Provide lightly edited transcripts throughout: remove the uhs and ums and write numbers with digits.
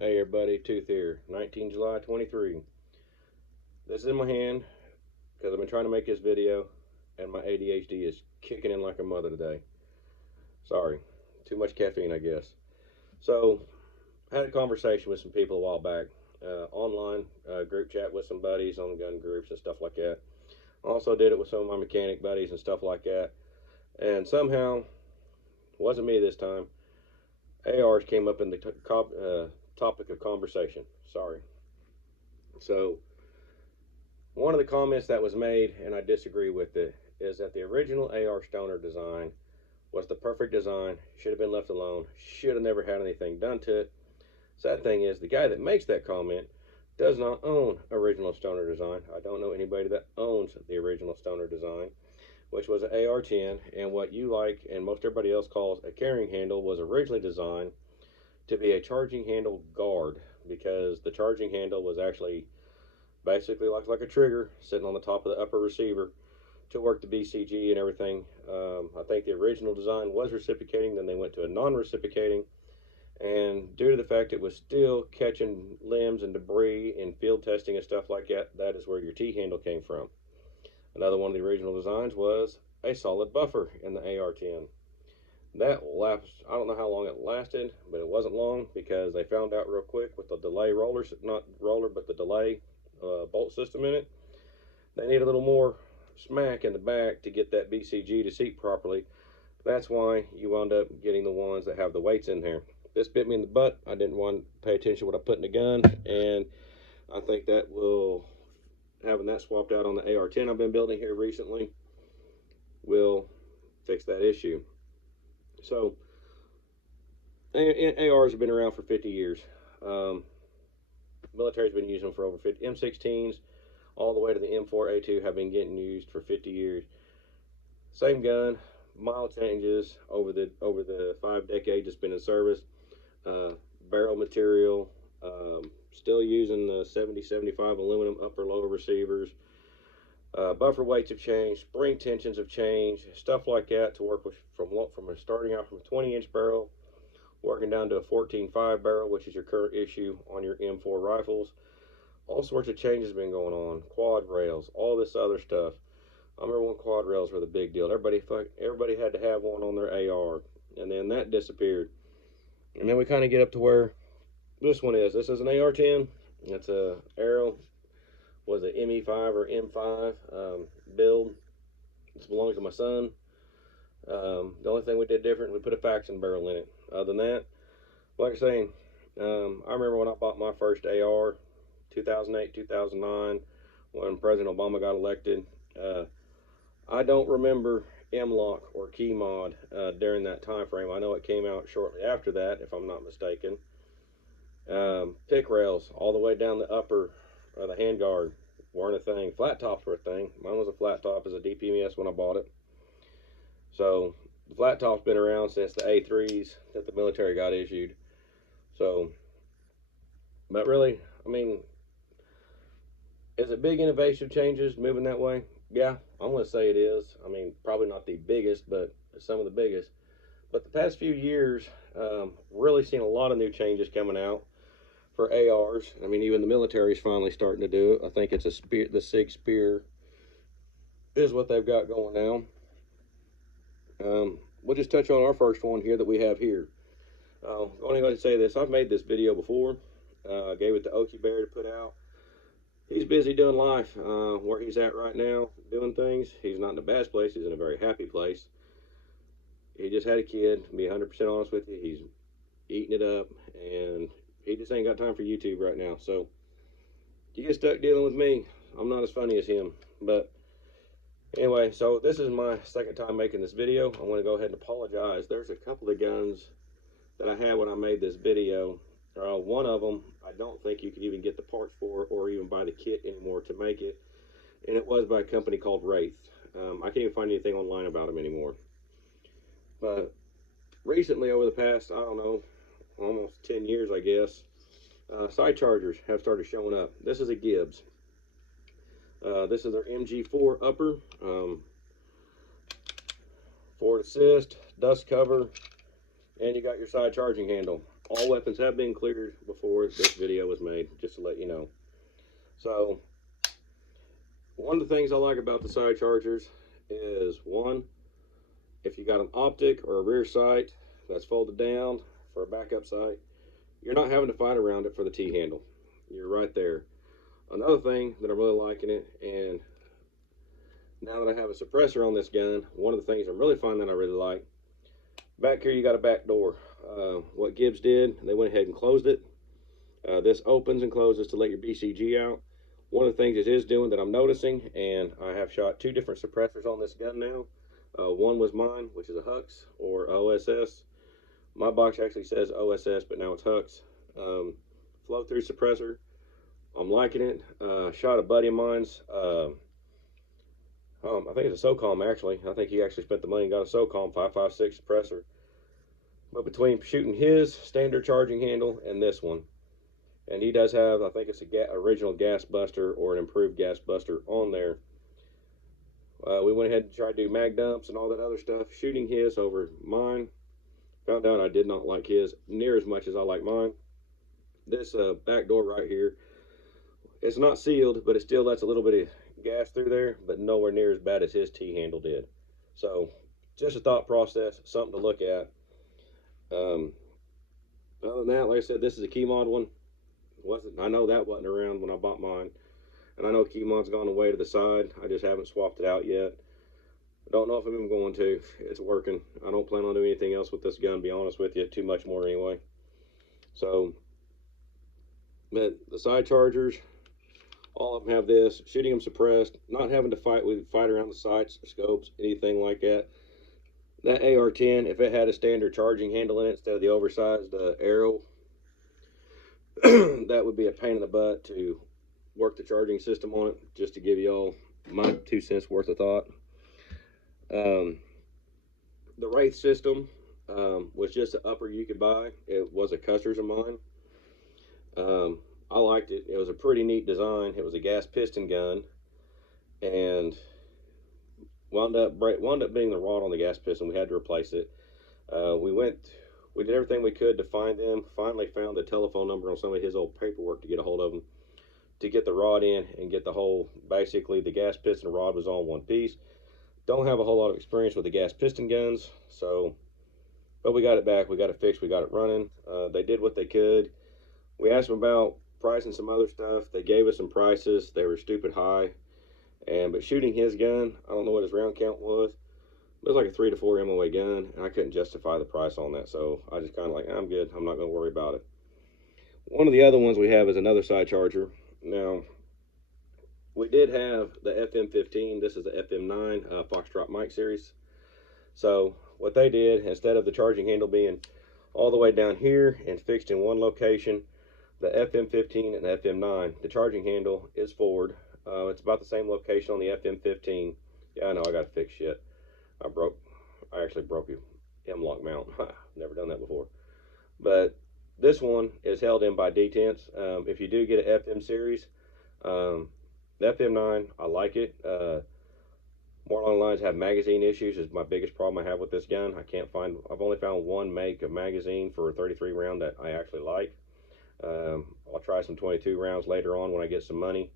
Hey everybody, Tooth here, 19 July 23. This is in my hand because I've been trying to make this video and my ADHD is kicking in like a mother today. Sorry, too much caffeine I guess. So, I had a conversation with some people a while back, online, group chat with some buddies on gun groups and stuff like that. Also did it with some of my mechanic buddies and stuff like that. And somehow, it wasn't me this time, ARs came up in the topic of conversation. Sorry. So, one of the comments that was made, and I disagree with it, is that the original AR Stoner design was the perfect design, should have been left alone, should have never had anything done to it. Sad thing is, the guy that makes that comment does not own original Stoner design. I don't know anybody that owns the original Stoner design, which was an AR-10, and what you like and most everybody else calls a carrying handle was originally designed to be a charging handle guard, because the charging handle was actually basically like a trigger sitting on the top of the upper receiver to work the BCG and everything. I think the original design was reciprocating, then they went to a non-reciprocating, and due to the fact it was still catching limbs and debris in field testing and stuff like that, that is where your T-handle came from. Another one of the original designs was a solid buffer in the AR-10. That lapsed, I don't know how long it lasted, but it wasn't long because they found out real quick with the delay roller, not roller, but the delay bolt system in it. They need a little more smack in the back to get that BCG to seat properly. That's why you wound up getting the ones that have the weights in there. This bit me in the butt. I didn't want to pay attention to what I put in the gun, and I think that will, having that swapped out on the AR-10 I've been building here recently, will fix that issue. So, ARs have been around for 50 years. Military's been using them for over 50. M16s all the way to the M4A2 have been getting used for 50 years. Same gun, mild changes over the 5 decades it's been in service. Barrel material, still using the 70-75 aluminum upper lower receivers. Buffer weights have changed, spring tensions have changed, stuff like that, to work with from starting out from a 20-inch barrel, working down to a 14.5 barrel, which is your current issue on your M4 rifles. All sorts of changes have been going on. Quad rails, all this other stuff. I remember when quad rails were the big deal. Everybody had to have one on their AR, and then that disappeared. And then we kind of get up to where this one is. This is an AR-10. It's a Arrow, was it ME5 or M5 build. This belongs to my son. The only thing we did different, we put a Faxon barrel in it. Other than that, like I was saying, I remember when I bought my first AR, 2008, 2009, when President Obama got elected. I don't remember M-LOK or key mod during that time frame. I know it came out shortly after that, if I'm not mistaken. Pick rails all the way down the upper, the handguard weren't a thing. Flat tops were a thing. Mine was a flat top as a DPMS when I bought it. So the flat top's been around since the A3s that the military got issued. So, but really, I mean, is it big innovation changes moving that way? Yeah, I'm going to say it is. I mean, probably not the biggest, but some of the biggest. But the past few years, really seen a lot of new changes coming out for ARs. I mean, even the military is finally starting to do it. I think it's a spear, the SIG Spear is what they've got going now. We'll just touch on our first one here that we have here. I'm going to say this. I've made this video before. I gave it to Okie Bear to put out. He's busy doing life. Where he's at right now, doing things, he's not in a bad place. He's in a very happy place. He just had a kid. To be 100% honest with you, he's eating it up, and he just ain't got time for YouTube right now. So you get stuck dealing with me. I'm not as funny as him. But anyway, so this is my second time making this video. I want to go ahead and apologize. There's a couple of guns that I had when I made this video. One of them, I don't think you can even get the parts for, or even buy the kit anymore to make it. And it was by a company called Wraith. I can't even find anything online about them anymore. But recently, over the past, I don't know, almost 10 years, I guess, side chargers have started showing up. This is a Gibbs. This is their MG4 upper, forward assist, dust cover, and you got your side charging handle. all weapons have been cleared before this video was made, just to let you know. So, one of the things I like about the side chargers is, one, if you got an optic or a rear sight that's folded down for a backup sight, you're not having to fight around it for the T-handle. You're right there. Another thing that I'm really liking it, and now that I have a suppressor on this gun, one of the things I'm really finding that I really like, back here you got a back door. What Gibbs did, they went ahead and closed it. This opens and closes to let your BCG out. One of the things it is doing that I'm noticing, and I have shot 2 different suppressors on this gun now. One was mine, which is a Hux or OSS. My box actually says OSS, but now it's Hux. Flow through suppressor. I'm liking it. Shot a buddy of mine's. I think it's a SOCOM actually. I think he actually spent the money and got a SOCOM 5.56 suppressor. But between shooting his standard charging handle and this one, and he does have, I think it's a original gas buster or an improved gas buster on there. We went ahead and tried to do mag dumps and all that other stuff. Shooting his over mine, found out I did not like his near as much as I like mine. This back door right here, it's not sealed, but it still lets a little bit of gas through there, but nowhere near as bad as his T-handle did. So, just a thought process, something to look at. Other than that, like I said, this is a Keymod one. I know that wasn't around when I bought mine. And I know Keymod's gone away to the side. I just haven't swapped it out yet. I don't know if I'm even going to. It's working. I don't plan on doing anything else with this gun, to be honest with you. Too much more anyway. So, but the side chargers, all of them have this. Shooting them suppressed. Not having to fight around the sights, scopes, anything like that. That AR-10, if it had a standard charging handle in it instead of the oversized arrow, that would be a pain in the butt to work the charging system on it, just to give y'all my 2 cents worth of thought. The Wraith system was just an upper you could buy. It was a Custer's of mine. I liked it. It was a pretty neat design. It was a gas piston gun, and wound up being the rod on the gas piston. We had to replace it. We did everything we could to find them. Finally found the telephone number on some of his old paperwork to get a hold of them, to get the rod in and get the whole, basically the gas piston rod was all one piece. Don't have a whole lot of experience with the gas piston guns, so, but we got it back, we got it fixed, we got it running. They did what they could. We asked them about pricing some other stuff. They gave us some prices. They were stupid high. But shooting his gun, I don't know what his round count was. It was like a 3 to 4 MOA gun, and I couldn't justify the price on that, so I just kind of like, I'm good. I'm not going to worry about it. One of the other ones we have is another side charger. Now, we did have the FM15. This is the FM9 Foxtrot Mike series. So what they did, instead of the charging handle being all the way down here and fixed in one location, the FM15 and the FM9, the charging handle is forward. It's about the same location on the FM15. Yeah, I know, I got to fix shit. I actually broke a M-lock mount. Never done that before. But this one is held in by detents. If you do get an FM series, the FM9, I like it. More along the lines, have magazine issues is my biggest problem I have with this gun. I've only found one make of magazine for a 33 round that I actually like. I'll try some 22 rounds later on when I get some money,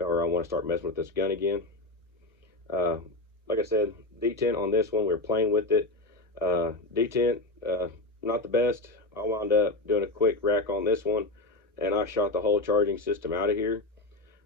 or I want to start messing with this gun again. Like I said, detent on this one, we were playing with it. Detent, not the best. I wound up doing a quick rack on this one, and I shot the whole charging system out of here.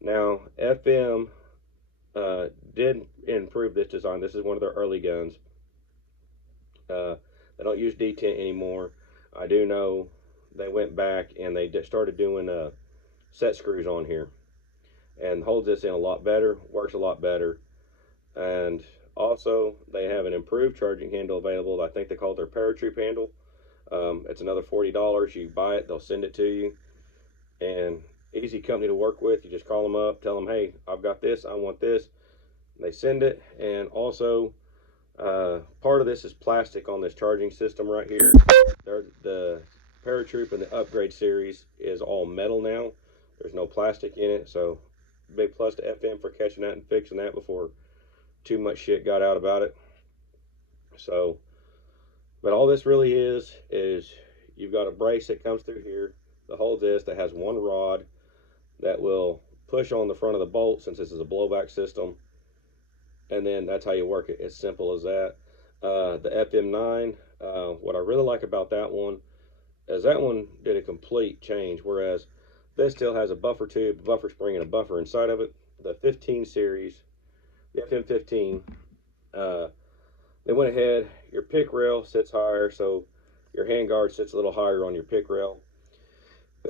Now, FM did improve this design. This is one of their early guns. They don't use detent anymore. I do know they went back and they started doing set screws on here, and holds this in a lot better, works a lot better. And also they have an improved charging handle available. I think they call it their Paratroop handle. It's another $40. You buy it, they'll send it to you, and easy company to work with. You just call them up, tell them, hey, I've got this, I want this. They send it. And also part of this is plastic on this charging system right here. The Paratroop and the Upgrade series is all metal now. There's no plastic in it, so big plus to FM for catching that and fixing that before too much shit got out about it. So, but all this really is you've got a brace that comes through here that holds this, that has one rod that will push on the front of the bolt, since this is a blowback system, and then that's how you work it. It's simple as that. The FM9, what I really like about that one is that one did a complete change, whereas this still has a buffer tube, buffer spring, and a buffer inside of it. The 15 series, the FM15, they went ahead, your pick rail sits higher, so your handguard sits a little higher on your pick rail.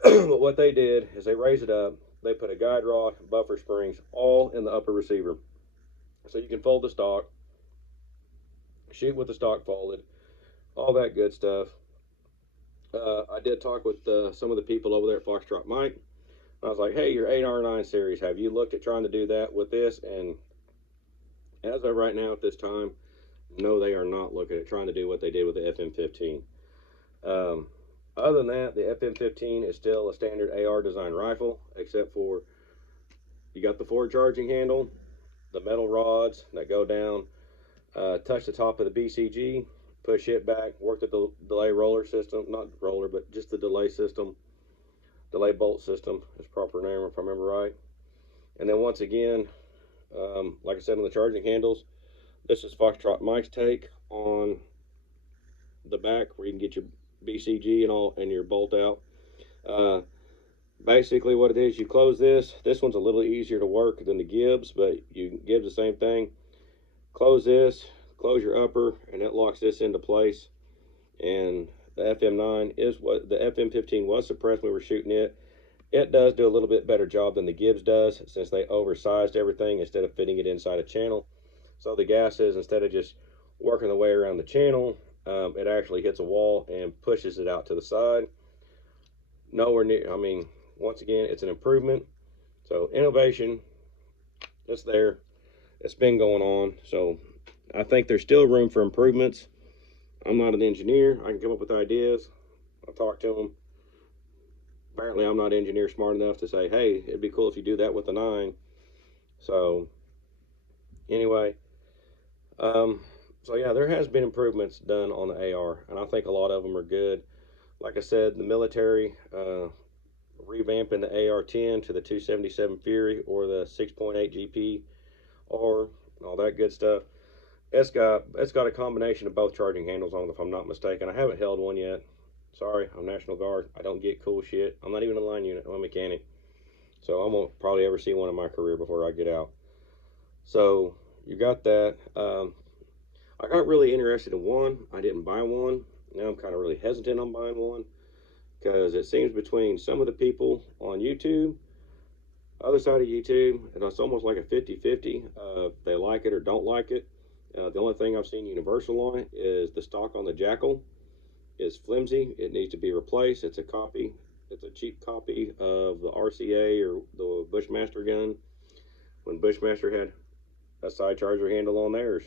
But what they did is they raised it up, they put a guide rod, buffer springs, all in the upper receiver. So you can fold the stock, shoot with the stock folded, all that good stuff. I did talk with some of the people over there at Foxtrot Mike. I was like, hey, your 8R9 series, have you looked at trying to do that with this? And as of right now at this time, no, they are not looking at trying to do what they did with the FM15. Other than that, the FM15 is still a standard AR design rifle, except for you got the forward charging handle, the metal rods that go down, touch the top of the BCG, push it back, work the delay roller system, not roller, but just the delay system, delay bolt system is proper name if I remember right. And then once again, like I said on the charging handles, this is Foxtrot Mike's take on the back where you can get your BCG and all and your bolt out. Basically what it is, you close this. This one's a little easier to work than the Gibbs, but you Gibbs the same thing. Close this, close your upper, and it locks this into place. And the FM9 is what the FM15 was suppressed when we were shooting it. It does do a little bit better job than the Gibbs does, since they oversized everything instead of fitting it inside a channel. So the gases, instead of just working the way around the channel, it actually hits a wall and pushes it out to the side. Nowhere near, I mean, once again, it's an improvement. So innovation, it's there. It's been going on. So I think there's still room for improvements. I'm not an engineer. I can come up with ideas. I'll talk to them. Apparently I'm not engineer smart enough to say, hey, it'd be cool if you do that with a 9. So anyway, so yeah, there has been improvements done on the AR, and I think a lot of them are good. Like I said, the military revamping the AR-10 to the 277 Fury or the 6.8 GP or all that good stuff. It's got a combination of both charging handles on it, if I'm not mistaken. I haven't held one yet. Sorry, I'm National Guard. I don't get cool shit. I'm not even a line unit. I'm a mechanic. So I won't probably ever see one in my career before I get out. So you got that. I got really interested in one. I didn't buy one. Now I'm kind of really hesitant on buying one, because it seems between some of the people on YouTube, other side of YouTube, and it's almost like a 50-50. They like it or don't like it. The only thing I've seen universal on it is the stock on the Jackal is flimsy. It needs to be replaced. It's a copy. It's a cheap copy of the RCA or the Bushmaster gun, when Bushmaster had a side charger handle on theirs.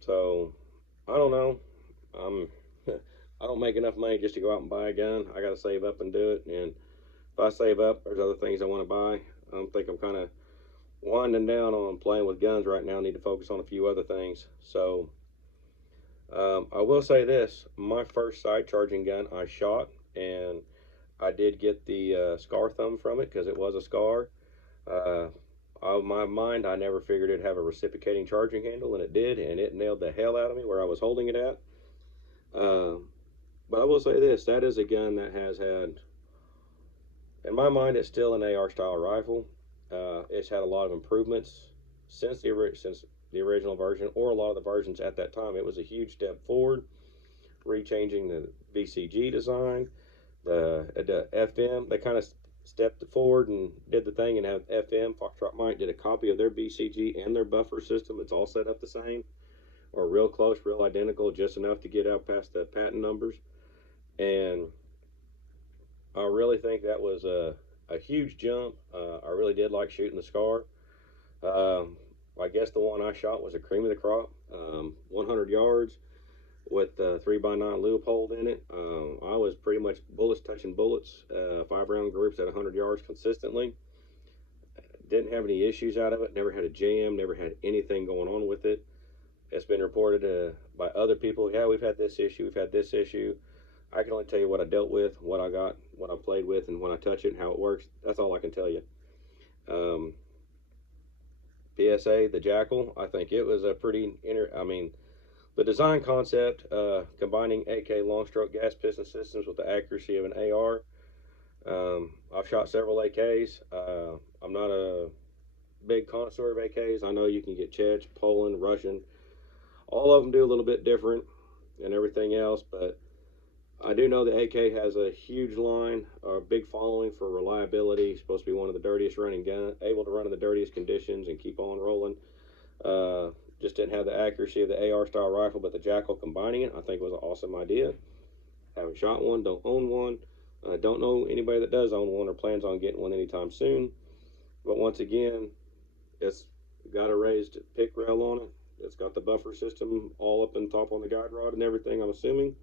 So I don't know. I don't make enough money just to go out and buy a gun. I got to save up and do it. And if I save up, there's other things I want to buy. I think I'm kind of winding down on playing with guns right now. I need to focus on a few other things. So I will say this: my first side charging gun I shot, and I did get the scar thumb from it because it was a scar. In my mind, I never figured it'd have a reciprocating charging handle, and it did, and it nailed the hell out of me where I was holding it at. But I will say this: that is a gun that has had, in my mind, it's still an AR style rifle. It's had a lot of improvements since the original version, or a lot of the versions at that time. It was a huge step forward, rechanging the BCG design, the FM. They kind of stepped forward and did the thing and have FM. Foxtrot Mike did a copy of their BCG and their buffer system. It's all set up the same, or real close, real identical, just enough to get out past the patent numbers. And I really think that was a huge jump. I really did like shooting the Scar. I guess the one I shot was a cream of the crop, 100 yards with 3x9 Leupold in it. I was pretty much bullets touching bullets, 5-round groups at 100 yards consistently. Didn't have any issues out of it, never had a jam, never had anything going on with it. It's been reported by other people. Yeah, we've had this issue. We've had this issue. I can only tell you what I dealt with, what I got, what I played with, and when I touch it and how it works. That's all I can tell you. Um, PSA, the Jackal, I think it was a pretty the design concept, combining AK long stroke gas piston systems with the accuracy of an AR. I've shot several AKs. I'm not a big connoisseur of AKs. I know you can get Czech, Poland, Russian. All of them do a little bit different and everything else, but I do know the AK has a huge line, or a big following for reliability. It's supposed to be one of the dirtiest running guns, able to run in the dirtiest conditions and keep on rolling. Just didn't have the accuracy of the AR style rifle, but the Jackal combining it, I think, was an awesome idea. Haven't shot one, don't own one. Don't know anybody that does own one or plans on getting one anytime soon. But once again, it's got a raised pick rail on it. It's got the buffer system all up and top on the guide rod and everything, I'm assuming.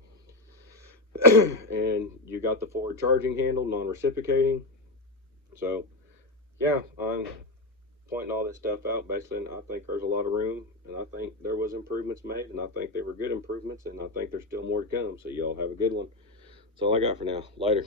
And you got the forward charging handle, non-reciprocating. So, yeah, I'm pointing all this stuff out. Basically, I think there's a lot of room, and I think there was improvements made, and I think they were good improvements, and I think there's still more to come. So y'all have a good one. That's all I got for now. Later.